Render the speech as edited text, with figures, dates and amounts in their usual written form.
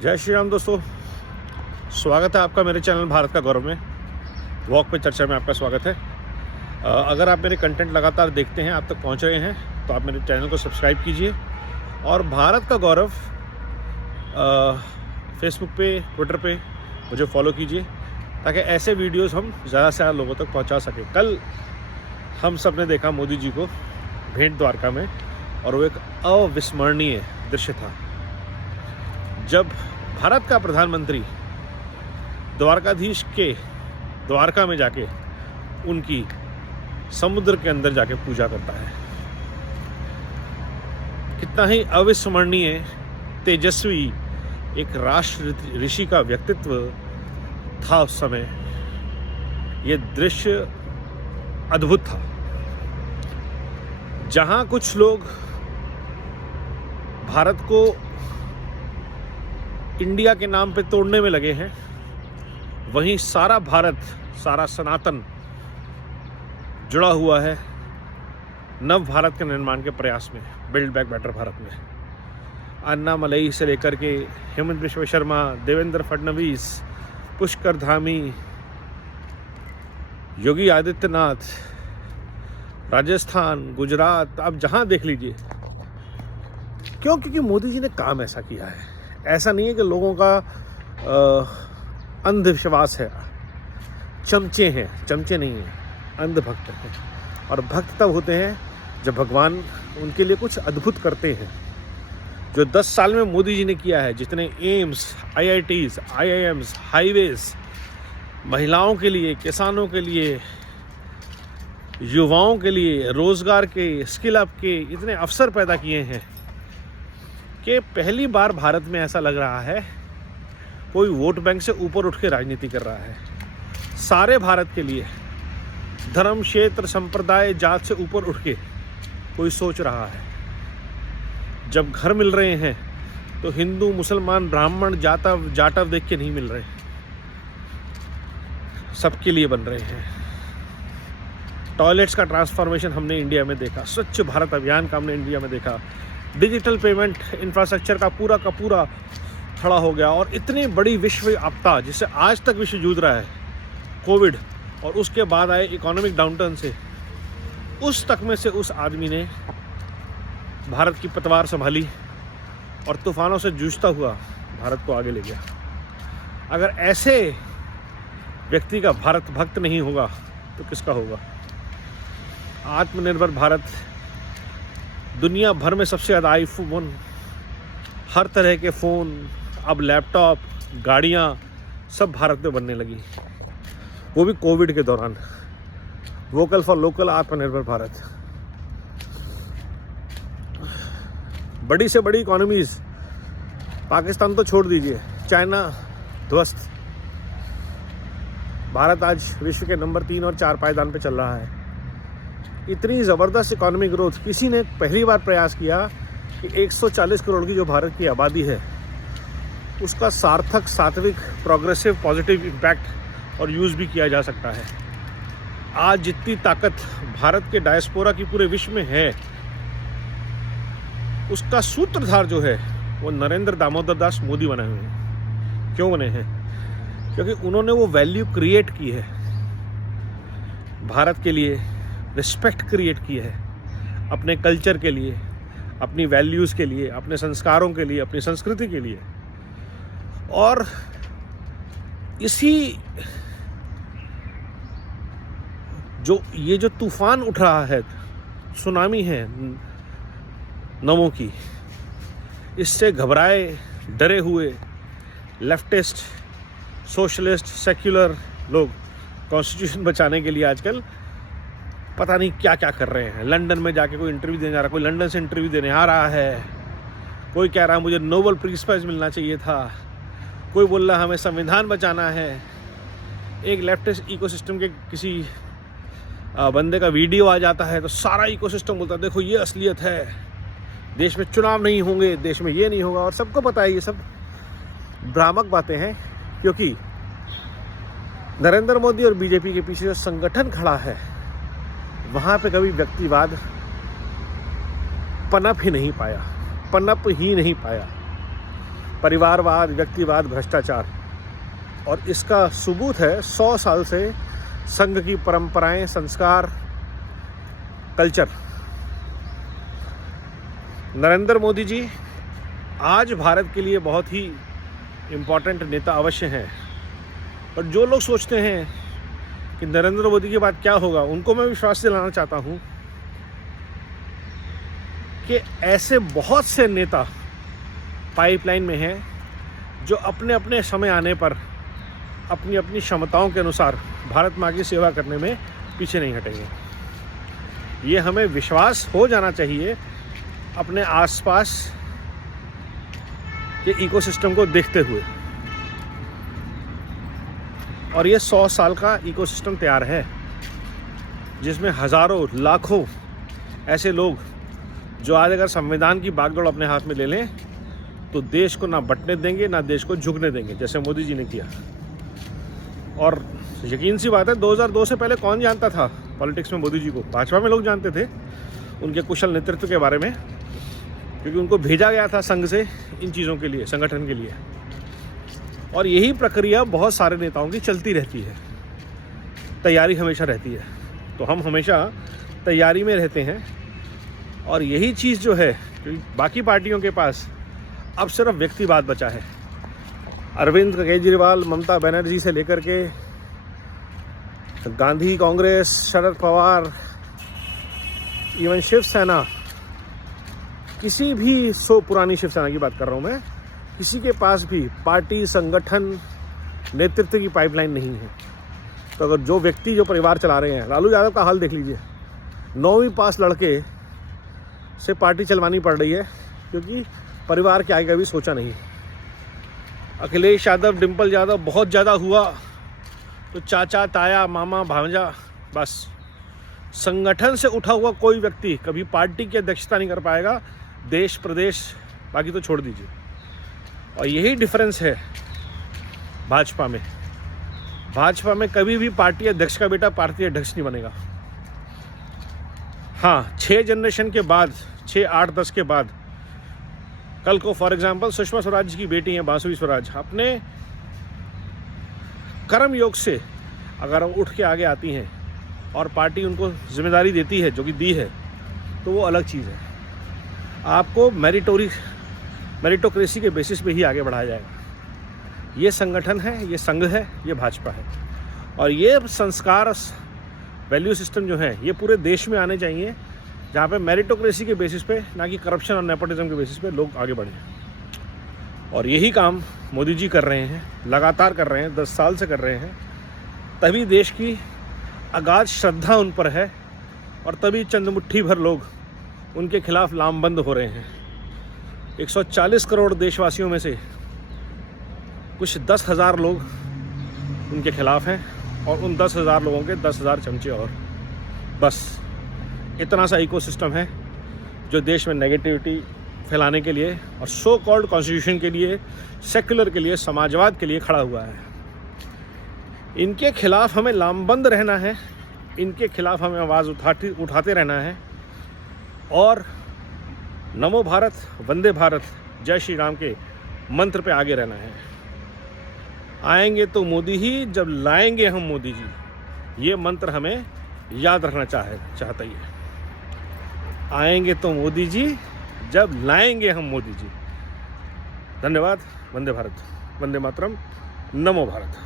जय श्री राम दोस्तों, स्वागत है आपका मेरे चैनल भारत का गौरव में। वॉक पे चर्चा में आपका स्वागत है। अगर आप मेरे कंटेंट लगातार देखते हैं, आप तक पहुंच रहे हैं, तो आप मेरे चैनल को सब्सक्राइब कीजिए और भारत का गौरव फेसबुक पे, ट्विटर पे मुझे फॉलो कीजिए ताकि ऐसे वीडियोस हम ज़्यादा से ज़्यादा लोगों तक पहुंचा सकें। कल हम सब ने देखा मोदी जी को भेंट द्वारका में और वो एक अविस्मरणीय दृश्य था जब भारत का प्रधानमंत्री द्वारकाधीश के द्वारका में जाके उनकी समुद्र के अंदर जाके पूजा करता है। कितना ही अविस्मरणीय, तेजस्वी एक राष्ट्र ऋषि का व्यक्तित्व था उस समय। ये दृश्य अद्भुत था, जहां कुछ लोग भारत को इंडिया के नाम पे तोड़ने में लगे हैं, वहीं सारा भारत, सारा सनातन जुड़ा हुआ है नव भारत के निर्माण के प्रयास में, बिल्ड बैक बेटर भारत में। अन्नामलई से लेकर के हेमंत बिश्व शर्मा, देवेंद्र फडणवीस, पुष्कर धामी, योगी आदित्यनाथ, राजस्थान, गुजरात, आप जहां देख लीजिए। क्योंकि मोदी जी ने काम ऐसा किया है। ऐसा नहीं है कि लोगों का अंधविश्वास है, चमचे हैं, चमचे नहीं हैं, अंधभक्त हैं। और भक्त तब होते हैं जब भगवान उनके लिए कुछ अद्भुत करते हैं। जो 10 साल में मोदी जी ने किया है, जितने एम्स, IITs, IIMs, हाईवेज, महिलाओं के लिए, किसानों के लिए, युवाओं के लिए रोजगार के, स्किल अप के इतने अवसर पैदा किए हैं कि पहली बार भारत में ऐसा लग रहा है कोई वोट बैंक से ऊपर उठ के राजनीति कर रहा है। सारे भारत के लिए धर्म, क्षेत्र, संप्रदाय, जात से ऊपर उठ के कोई सोच रहा है। जब घर मिल रहे हैं तो हिंदू, मुसलमान, ब्राह्मण, जाटव देख के नहीं मिल रहे, सबके लिए बन रहे हैं। टॉयलेट्स का ट्रांसफॉर्मेशन हमने इंडिया में देखा, स्वच्छ भारत अभियान का हमने इंडिया में देखा, डिजिटल पेमेंट इंफ्रास्ट्रक्चर का पूरा खड़ा हो गया। और इतनी बड़ी विश्व आपदा जिससे आज तक विश्व जूझ रहा है, कोविड, और उसके बाद आए इकोनॉमिक डाउनटर्न से, उस तक में से उस आदमी ने भारत की पतवार संभाली और तूफानों से जूझता हुआ भारत को आगे ले गया। अगर ऐसे व्यक्ति का भारत भक्त नहीं होगा तो किसका होगा? आत्मनिर्भर भारत, दुनिया भर में सबसे ज़्यादा आईफोन, हर तरह के फ़ोन, अब लैपटॉप, गाड़ियाँ सब भारत में बनने लगी, वो भी कोविड के दौरान। वोकल फॉर लोकल, आत्मनिर्भर भारत। बड़ी से बड़ी इकोनॉमीज़, पाकिस्तान तो छोड़ दीजिए, चाइना ध्वस्त, भारत आज विश्व के नंबर 3 और 4 पायदान पे चल रहा है। इतनी ज़बरदस्त इकोनॉमिक ग्रोथ, किसी ने पहली बार प्रयास किया कि 140 करोड़ की जो भारत की आबादी है उसका सार्थक, सात्विक, प्रोग्रेसिव, पॉजिटिव इम्पैक्ट और यूज़ भी किया जा सकता है। आज जितनी ताकत भारत के डायस्पोरा की पूरे विश्व में है, उसका सूत्रधार जो है वो नरेंद्र दामोदर दास मोदी बने हुए हैं। क्यों बने हैं? क्योंकि उन्होंने वो वैल्यू क्रिएट की है, भारत के लिए रिस्पेक्ट क्रिएट की है, अपने कल्चर के लिए, अपनी वैल्यूज़ के लिए, अपने संस्कारों के लिए, अपनी संस्कृति के लिए। और इसी ये जो तूफान उठ रहा है, सुनामी है नमों की, इससे घबराए, डरे हुए लेफ्टिस्ट, सोशलिस्ट, सेक्युलर लोग कॉन्स्टिट्यूशन बचाने के लिए आजकल पता नहीं क्या क्या कर रहे हैं। लंदन में जाके कोई इंटरव्यू देने जा रहा है, कोई लंदन से इंटरव्यू देने आ रहा है, कोई कह रहा है मुझे नोबेल पीस प्राइज मिलना चाहिए था, कोई बोल रहा हमें संविधान बचाना है। एक लेफ्टिस्ट इकोसिस्टम के किसी बंदे का वीडियो आ जाता है तो सारा इकोसिस्टम बोलता है देखो ये असलियत है, देश में चुनाव नहीं होंगे, देश में ये नहीं होगा। और सबको पता है ये सब भ्रामक बातें हैं, क्योंकि नरेंद्र मोदी और बीजेपी के पीछे जो संगठन खड़ा है वहाँ पे कभी व्यक्तिवाद पनप ही नहीं पाया। परिवारवाद, व्यक्तिवाद, भ्रष्टाचार। और इसका सबूत है 100 साल से संघ की परंपराएं, संस्कार, कल्चर। नरेंद्र मोदी जी आज भारत के लिए बहुत ही इम्पोर्टेंट नेता अवश्य हैं, पर जो लोग सोचते हैं कि नरेंद्र मोदी के बाद क्या होगा, उनको मैं विश्वास दिलाना चाहता हूं कि ऐसे बहुत से नेता पाइपलाइन में हैं जो अपने अपने समय आने पर अपनी अपनी क्षमताओं के अनुसार भारत माँ की सेवा करने में पीछे नहीं हटेंगे। ये हमें विश्वास हो जाना चाहिए अपने आसपास के इकोसिस्टम को देखते हुए। और ये 100 साल का इकोसिस्टम तैयार है जिसमें हज़ारों, लाखों ऐसे लोग जो आज अगर संविधान की बागडोर अपने हाथ में ले लें तो देश को ना बंटने देंगे, ना देश को झुकने देंगे, जैसे मोदी जी ने किया। और यकीन सी बात है, 2002 से पहले कौन जानता था पॉलिटिक्स में मोदी जी को? भाजपा में लोग जानते थे उनके कुशल नेतृत्व के बारे में, क्योंकि उनको भेजा गया था संघ से इन चीज़ों के लिए, संगठन के लिए। और यही प्रक्रिया बहुत सारे नेताओं की चलती रहती है, तैयारी हमेशा रहती है। तो हम हमेशा तैयारी में रहते हैं। और यही चीज़ जो है, बाकी पार्टियों के पास अब सिर्फ व्यक्तिवाद बचा है। अरविंद केजरीवाल, ममता बनर्जी से लेकर के गांधी कांग्रेस, शरद पवार, इवन शिवसेना, किसी भी पुरानी शिवसेना की बात कर रहा हूँ मैं, किसी के पास भी पार्टी, संगठन, नेतृत्व की पाइपलाइन नहीं है। तो अगर जो व्यक्ति, जो परिवार चला रहे हैं, लालू यादव का हाल देख लीजिए, 9वीं पास लड़के से पार्टी चलवानी पड़ रही है क्योंकि परिवार के आगे कभी सोचा नहीं। अखिलेश यादव, डिम्पल यादव बहुत ज़्यादा हुआ तो चाचा, ताया, मामा, भांजा, बस संगठन से उठा हुआ कोई व्यक्ति कभी पार्टी की अध्यक्षता नहीं कर पाएगा, देश, प्रदेश, बाकी तो छोड़ दीजिए। और यही डिफरेंस है भाजपा में। भाजपा में कभी भी पार्टी अध्यक्ष का बेटा पार्टी अध्यक्ष नहीं बनेगा। हाँ, 6 जनरेशन के बाद, 6, 8, 10 के बाद, कल को फॉर एग्जांपल सुषमा स्वराज की बेटी हैं बांसुरी स्वराज, अपने कर्म योग से अगर वो उठ के आगे आती हैं और पार्टी उनको जिम्मेदारी देती है, जो कि दी है, तो वो अलग चीज़ है। आपको मेरिटोक्रेसी के बेसिस पे ही आगे बढ़ाया जाएगा। ये संगठन है, ये संघ है, ये भाजपा है। और ये संस्कार, वैल्यू सिस्टम जो है, ये पूरे देश में आने चाहिए, जहाँ पे मेरिटोक्रेसी के बेसिस पे, ना कि करप्शन और नेपोटिज्म के बेसिस पे लोग आगे बढ़ें। और यही काम मोदी जी कर रहे हैं, लगातार कर रहे हैं, 10 साल से कर रहे हैं। तभी देश की अगाध श्रद्धा उन पर है और तभी चंद मुट्ठी भर लोग उनके खिलाफ लामबंद हो रहे हैं। 140 करोड़ देशवासियों में से कुछ 10,000 लोग उनके खिलाफ हैं और उन 10,000 लोगों के 10,000 चमचे और, बस इतना सा इकोसिस्टम है जो देश में नेगेटिविटी फैलाने के लिए और सो कॉल्ड कॉन्स्टिट्यूशन के लिए, सेक्युलर के लिए, समाजवाद के लिए खड़ा हुआ है। इनके खिलाफ हमें लामबंद रहना है, इनके खिलाफ हमें आवाज़ उठाते रहना है और नमो भारत, वंदे भारत, जय श्री राम के मंत्र पे आगे रहना है। आएंगे तो मोदी ही, जब लाएंगे हम मोदी जी, ये मंत्र हमें याद रखना चाहता ही है। आएंगे तो मोदी जी, जब लाएंगे हम मोदी जी। धन्यवाद। वंदे भारत, वंदे मातरम, नमो भारत।